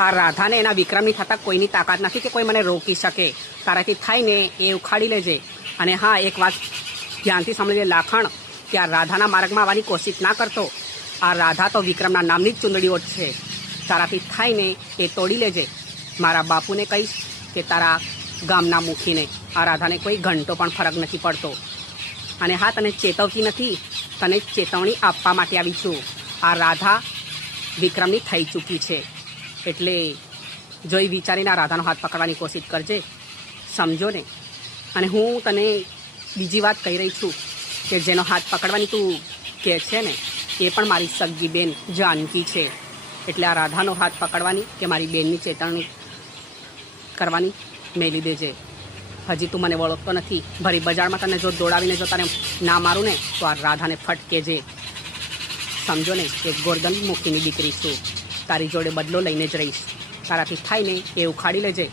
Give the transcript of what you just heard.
આ રાધાને એના વિક્રમની થતાં કોઈની તાકાત નથી કે કોઈ મને રોકી શકે. તારાથી થાય ને એ ઉખાડી લેજે. અને હા, એક વાત ધ્યાનથી સાંભળી લે લાખણ, કે આ રાધાના માર્ગમાં આવવાની કોશિશ ના કરતો. આ રાધા તો વિક્રમના નામની જ ચૂંદડીઓ જ છે. તારાથી થાય ને એ તોડી લેજે. મારા બાપુને કહીશ કે તારા ગામના મુખીને આ રાધાને કોઈ ઘંટો પણ ફરક નથી પડતો. અને હા, તને ચેતવતી નથી, તને ચેતવણી આપવા માટે આવી છું. આ રાધા વિક્રમની થઈ ચૂકી છે, એટલે જોઈ વિચારીને આ રાધાનો હાથ પકડવાની કોશિશ કરજે, સમજો ને. અને હું તને બીજી વાત કહી રહી છું કે જેનો હાથ પકડવાની તું કહે છે ને, એ પણ મારી સગી બેન જાનકી છે. એટલે આ રાધાનો હાથ પકડવાની કે મારી બેનની ચેતવણી કરવાની મેલી દેજે. હજી તું મને ઓળખતો નથી. ભરી બજારમાં તને જો દોડાવીને જો તને ના મારું ને તો આ રાધાને ફટકે જે, સમજો ને. એક ગોરધન મુખીની દીકરી છું. તારી જોડે બદલો લઈને જ રહીશ. તારાથી થાય ને એ ઉખાડી લેજે.